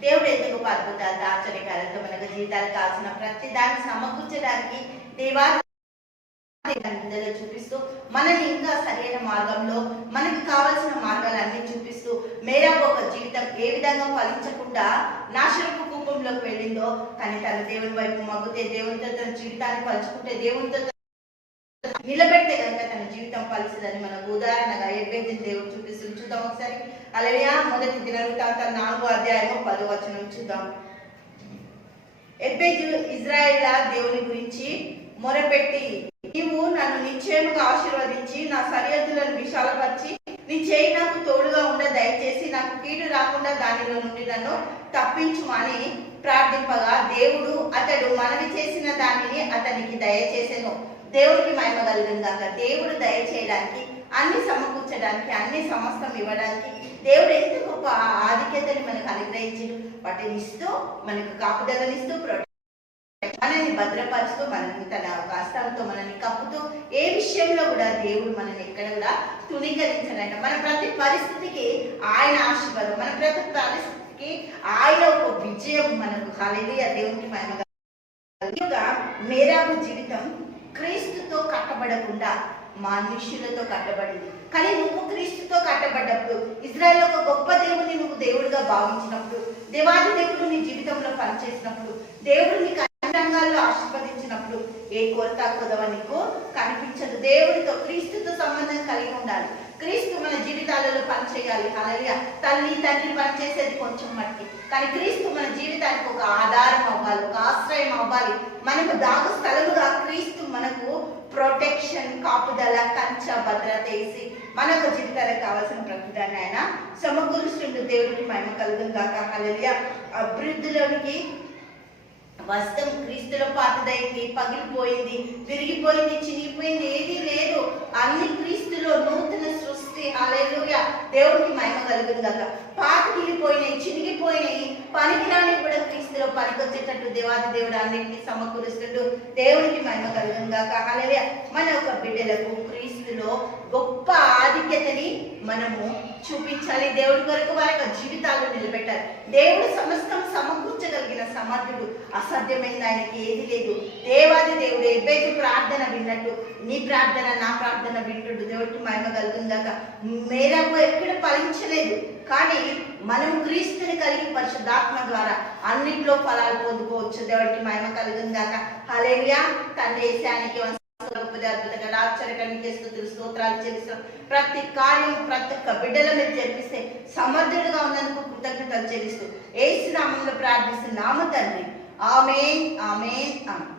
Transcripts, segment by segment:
దేవుడు ఎందుకు అద్భుతాలు ఆశ్చర్యకారంతో మనకు జీవితాలు కావాల్సిన ప్రతి దాన్ని సమకూర్చడానికి దేవాలు చూపిస్తూ మనని ఇంకా సరైన మార్గంలో మనకి కావలసిన మార్గాలన్నీ చూపిస్తూ మేరా ఒక జీవితం ఏ విధంగా ఫలించకుండా నాశనపు కుటుంబంలోకి వెళ్ళిందో కానీ తన దేవుని వైపు మగ్గుతే దేవునితో తన జీవితాన్ని పలుచుకుంటే దేవునితో నిలబెడితే కనుక తన జీవితం ఫలిస్తుందని మనకు ఉదాహరణగా ఎవరైతే ఒకసారి. అలలియా మొదటి దినవృత్తాంత నాలుగో అధ్యాయము పదో వచనం చూద్దాం. ఎబ్బెజు ఇజ్రాయేల్ దేవుని గురించి మొరపెట్టి నీవు నన్ను నిశ్చయముగా ఆశీర్వదించి నా సరిహద్దులను విశాలపరిచి నీ చేయి నాకు తోడుగా ఉండ దయచేసి నాకు కీడు రాకుండా దానిలో నుండి నన్ను తప్పించుమని ప్రార్థింపగా దేవుడు అతడు మనవి చేసిన దానిని అతనికి దయచేసెను. దేవుడికి మహిమ కాక దేవుడు దయచేయడానికి అన్ని సమకూర్చడానికి అన్ని సమస్తం ఇవ్వడానికి దేవుడు ఎంత గొప్ప ఆధిక్యతని మనకు అనుగ్రహించిండు. వాటిని ఇస్తూ మనకు కాపుదలనిస్తూ మనల్ని భద్రపరుస్తూ మనల్ని తన కష్టంతో మనల్ని కప్పుతూ ఏ విషయంలో కూడా దేవుడు మనల్ని ఎక్కడ కూడా తుణీకరించడంట. మన ప్రతి పరిస్థితికి ఆయన ఆశీర్వాదం మన ప్రతి పరిస్థితికి ఆయన ఒక విజయం మనకు. కలిగి ఆ దేవునికి మహిమగా మేరాకు జీవితం క్రీస్తుతో కట్టబడకుండా మనుష్యులతో కట్టబడింది. కానీ నువ్వు క్రీస్తుతో కట్టబడ్డప్పుడు ఇజ్రాయెల్ ఒక గొప్ప దేవుని నువ్వు దేవుడిగా భావించినప్పుడు దేవాది దేవుడు నీ జీవితంలో పనిచేసినప్పుడు దేవుడు నీకు అన్ని రంగాల్లో ఆశీర్వదించినప్పుడు ఏ కొరత కొదవ నీకు కనిపించదు. దేవుడితో క్రీస్తుతో సంబంధం కలిగి ఉండాలి. క్రీస్తు మన జీవితాలలో పనిచేయాలి. అలాగే తల్లి తండ్రి పనిచేసేది కొంచెం మట్టి కానీ క్రీస్తు మన జీవితానికి ఒక ఆధారం అవ్వాలి ఒక ఆశ్రయం అవ్వాలి. మనకు దాగు స్థలముగా క్రీస్తు మనకు ప్రొటెక్షన్ కాపుదల కంచ భద్రత వేసి మనకు జీవితాలకు కావాల్సిన ప్రకృతాన్ని ఆయన సమకూరుస్తుండు. దేవుడికి మహిమ కలుగుం కాక హల్లెలూయా. అభివృద్ధిలోనికి వస్త్రం క్రీస్తులో పాతదైంది పగిలిపోయింది విరిగిపోయింది చినిగిపోయింది. ఏది లేదు. అన్ని దేవునికి దేవుడికి మహిమ కలుగుందాక పాత గిలిపోయినాయి చినిగిపోయినాయి పనికిరాని కూడా క్రీస్తులో పనికొచ్చేటట్టు దేవాది దేవుడు అన్నింటినీ సమకూరుస్తుంటూ దేవుడికి మహిమ కలుగుందాక అలాగే మన ఒక బిడ్డలకు క్రీస్తులో గొప్ప ఆధిక్యతని మనము చూపించాలి. దేవుడి కొరకు వారి యొక్క జీవితాలు నిలబెట్టాలి. దేవుడు సమస్తం సమకూర్చగలిగిన సమర్థుడు అసాధ్యమైంది ఆయనకి ఏది లేదు. దేవుడు దేవుడు ఎబ్బేజు ప్రార్థన విన్నట్టు నీ ప్రార్థన నా ప్రార్థన వింటుడు దేవుడికి మహిమ కలుగుందాక మేరకు ఎక్కడ ఫలించలేదు. కానీ మనం క్రీస్తుని కలిగి పరిశుద్ధాత్మ ద్వారా అన్నింటిలో ఫలాలు పొందుకోవచ్చు. దేవుడికి మహిమ కలుగుందాక హలేలియా తండ్రి ఏసానికి అద్భుతంగా ఆశ్చర్యకరణ స్తోత్రాలు స్తోత్రాలు చెల్లిస్తాం ప్రతి కార్యం ప్రతి ఒక్క బిడ్డల మీద జరిపిస్తే సమర్థుడుగా ఉన్నందుకు కృతజ్ఞతలు చెల్లిస్తూ ఏసు నామంలో ప్రార్థిస్తున్నాము తండ్రి. ఆమె ఆమె ఆమె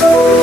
Thank you.